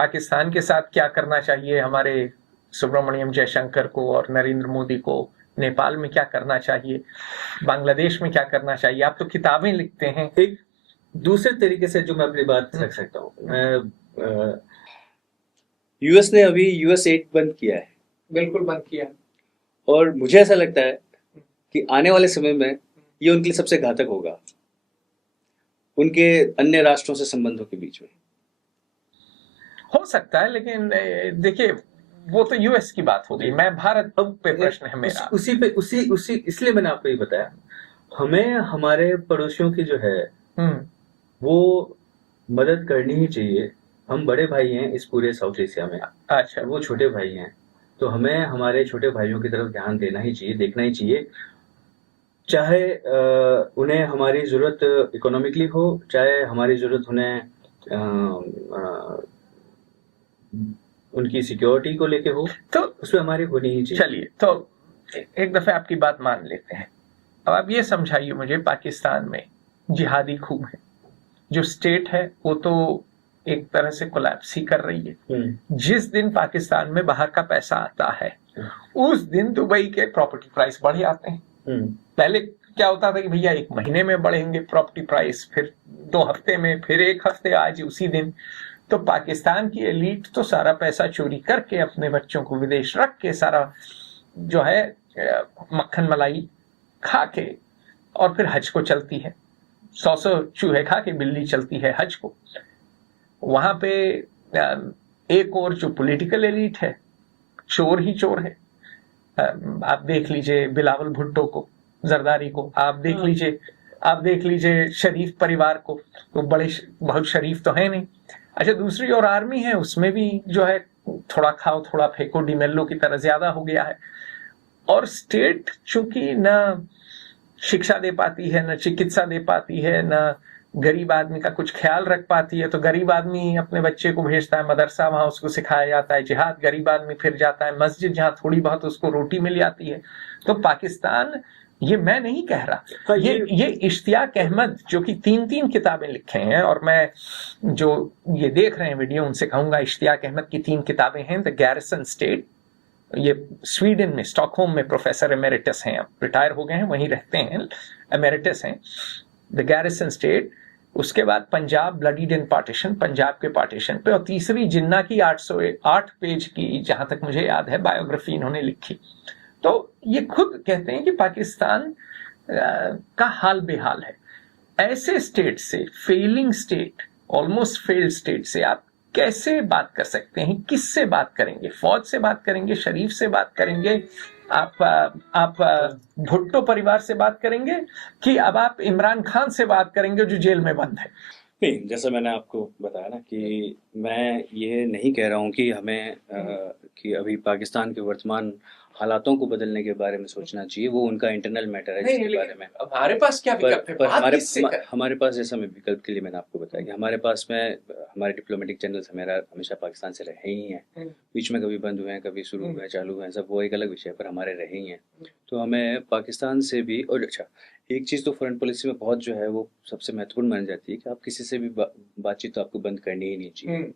पाकिस्तान के साथ क्या करना चाहिए हमारे सुब्रमण्यम जयशंकर को और नरेंद्र मोदी को, नेपाल में क्या करना चाहिए, बांग्लादेश में क्या करना चाहिए? आप तो किताबें लिखते हैं। एक दूसरे तरीके से जो मैं अपनी बात रख सकता हूँ, मैं यूएस ने अभी यूएस एड बंद किया है। बिल्कुल बंद किया। और मुझे ऐसा लगता है कि आने वाले समय में ये उनके लिए सबसे घातक होगा, उनके अन्य राष्ट्रों से संबंधों के बीच में। हो सकता है, लेकिन देखिए वो तो यूएस की बात हो गई। मैं भारत पे प्रश्न है मेरा। उसी इसलिए मैंने आपको ये बताया, हमें हमारे पड़ोसियों की जो है वो मदद करनी ही चाहिए। हम बड़े भाई हैं इस पूरे साउथ एशिया में। अच्छा। वो छोटे भाई हैं, तो हमें हमारे छोटे भाइयों की तरफ ध्यान देना ही चाहिए, देखना ही चाहिए। चाहे उन्हें हमारी ज़रूरत इकोनॉमिकली हो, चाहे हमारी ज़रूरत उन्हें उनकी सिक्योरिटी को लेके हो, तो उसमें हमारी होनी ही चाहिए। चलिए, तो एक दफे आपकी बात मान लेते हैं। अब आप ये समझाइए मुझे, पाकिस्तान में जिहादी खूब है, जो स्टेट है वो तो एक तरह से कोलैप्स ही कर रही है। जिस दिन पाकिस्तान में बाहर का पैसा आता है उस दिन दुबई के प्रॉपर्टी प्राइस बढ़ जाते हैं। पहले क्या होता था कि भैया 1 महीने में बढ़ेंगे प्रॉपर्टी प्राइस, फिर 2 हफ्ते में, फिर 1 हफ्ते, आज उसी दिन। तो पाकिस्तान की एलीट तो सारा पैसा चोरी करके अपने बच्चों को विदेश रख के सारा जो है मक्खन मलाई खा के और फिर हज को चलती है। 100 चूहे खा के बिल्ली चलती है हज को। वहां पे एक और जो पॉलिटिकल एलीट है, चोर ही चोर है। आप देख लीजिए बिलावल भुट्टो को, जरदारी को, आप देख लीजिए शरीफ परिवार को, तो बड़े बहुत शरीफ तो है नहीं। अच्छा, दूसरी ओर आर्मी है, उसमें भी जो है थोड़ा खाओ थोड़ा फेंको डिमेल्लो की तरह ज्यादा हो गया है। और स्टेट चूंकि न शिक्षा दे पाती है, न चिकित्सा दे पाती है, न गरीब आदमी का कुछ ख्याल रख पाती है। तो गरीब आदमी अपने बच्चे को भेजता है मदरसा, वहां उसको सिखाया जाता है जिहाद। गरीब आदमी फिर जाता है मस्जिद, जहां थोड़ी बहुत उसको रोटी मिल जाती है। तो पाकिस्तान, ये मैं नहीं कह रहा, ये इश्तियाक अहमद जो कि 3 किताबें लिखे हैं, और मैं जो ये देख रहे हैं वीडियो उनसे कहूंगा, इश्तियाक अहमद की 3 किताबें हैं। द गैरिसन स्टेट, ये स्वीडन में स्टॉकहोम में प्रोफेसर एमेरिटस हैं, अब रिटायर हो गए हैं, वहीं रहते हैं, एमेरिटस हैं। द गैरिसन स्टेट, उसके बाद पंजाब ब्लडीड इन पार्टीशन, पंजाब के पार्टीशन पे, और तीसरी जिन्ना की 808 पेज की, जहां तक मुझे याद है, बायोग्राफी इन्होंने लिखी। तो ये खुद कहते हैं कि पाकिस्तान का हाल बेहाल है। ऐसे स्टेट से, failing state, almost failed state से आप कैसे बात कर सकते हैं? किससे बात करेंगे? फौज से बात करेंगे? शरीफ से बात करेंगे? आप भुट्टो परिवार से बात करेंगे कि अब आप इमरान खान से बात करेंगे जो जेल में बंद है? नहीं, जैसा मैंने आपको बताया ना कि मैं ये नहीं कह रहा हूँ कि हमें कि अभी पाकिस्तान के वर्तमान हालातों को बदलने के बारे में सोचना चाहिए, वो उनका इंटरनल मैटर है इसके बारे में। हमारे पास क्या विकल्प है? पर हमारे पास, जैसा मैं विकल्प के लिए मैंने आपको बताया कि हमारे पास में हमारे डिप्लोमेटिक चैनल्स हमेशा पाकिस्तान से रहे ही हैं। बीच में कभी बंद हुए हैं, कभी शुरू हुए हैं, चालू हुए हैं, सब वो एक अलग विषय पर हमारे रहे ही हैं। तो हमें पाकिस्तान से भी, और अच्छा एक चीज़ तो फॉरेन पॉलिसी में बहुत जो है वो सबसे महत्वपूर्ण मानी जाती है कि आप किसी से भी बातचीत तो आपको बंद करनी ही नहीं चाहिए।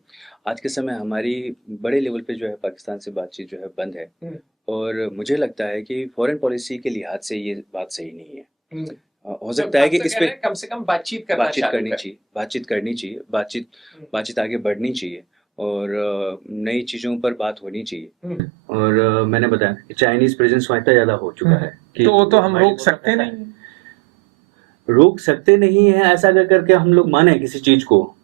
आज के समय हमारी बड़े लेवल पे जो है पाकिस्तान से बातचीत जो है बंद है, और मुझे लगता है कि फॉरेन पॉलिसी के लिहाज से ये बात सही नहीं है। हो सकता है कि इस पे कम से कम बातचीत करनी चाहिए, बातचीत आगे बढ़नी चाहिए, और नई चीज़ों पर बात होनी चाहिए। और मैंने बताया कि चाइनीज प्रेजेंस वहाँ इतना ज़्यादा हो चुका है कि तो हम रोक सकते नहीं है। ऐसा अगर करके हम लोग माने किसी चीज को,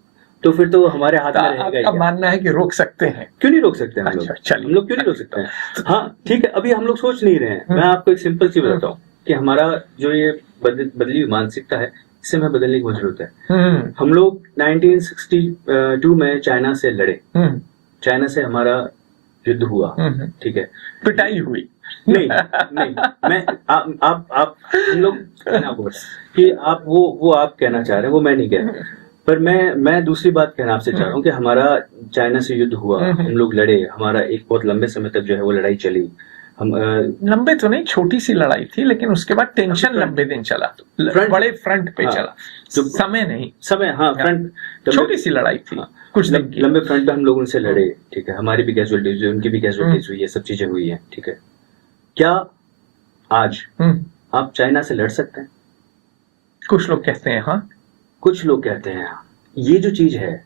तो फिर तो हमारे हाथ में रहेगा ही। अब मानना है कि रोक सकते हैं, क्यों नहीं रोक सकते हम लोग? हम लोग क्यों नहीं रोक सकते हैं? हाँ ठीक है, अभी हम लोग सोच नहीं रहे हैं। मैं आपको एक सिंपल चीज बताता हूँ कि हमारा जो ये बदली हुई मानसिकता है, इसे हमें बदलने की बहुत जरूरत है। हम लोग 1962 में चाइना से लड़े, चाइना से हमारा युद्ध हुआ, ठीक है, पिटाई हुई। नहीं मैं आप हम लोग, मैंने आपको बताया कि आप वो आप कहना चाह रहे हैं, वो मैं नहीं कह रहा। पर मैं दूसरी बात कहना आपसे चाह रहा हूँ कि हमारा चाइना से युद्ध हुआ, हम लोग लड़े, हमारा एक बहुत लंबे समय तक जो है वो लड़ाई चली। हम लंबे तो नहीं, छोटी सी लड़ाई थी, लेकिन उसके बाद टेंशन लंबे दिन चला, बड़े फ्रंट पे चला। समय नहीं, हाँ फ्रंट, छोटी सी लड़ाई थी। कुछ दिन की। लंबे फ्रंट पे हम लोग उनसे लड़े, ठीक है, हमारी भी कैजुअलिटीज हुई, उनकी भी कैजुअलिटीज हुई है, सब चीजें हुई है, ठीक है। क्या आज आप चाइना से लड़ सकते हैं? कुछ लोग कहते हैं हाँ। कुछ लोग कहते हैं हाँ। ये जो चीज है,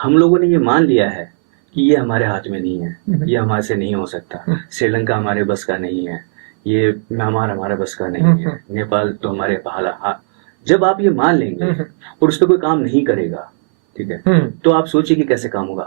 हम लोगों ने ये मान लिया है कि ये हमारे हाथ में नहीं है, ये हमारे से नहीं हो सकता, श्रीलंका हमारे बस का नहीं है, ये म्यांमार हमारे बस का नहीं है, नेपाल तो हमारे हाँ। जब आप ये मान लेंगे और उस पर कोई काम नहीं करेगा, ठीक है, तो आप सोचिए कि कैसे काम होगा।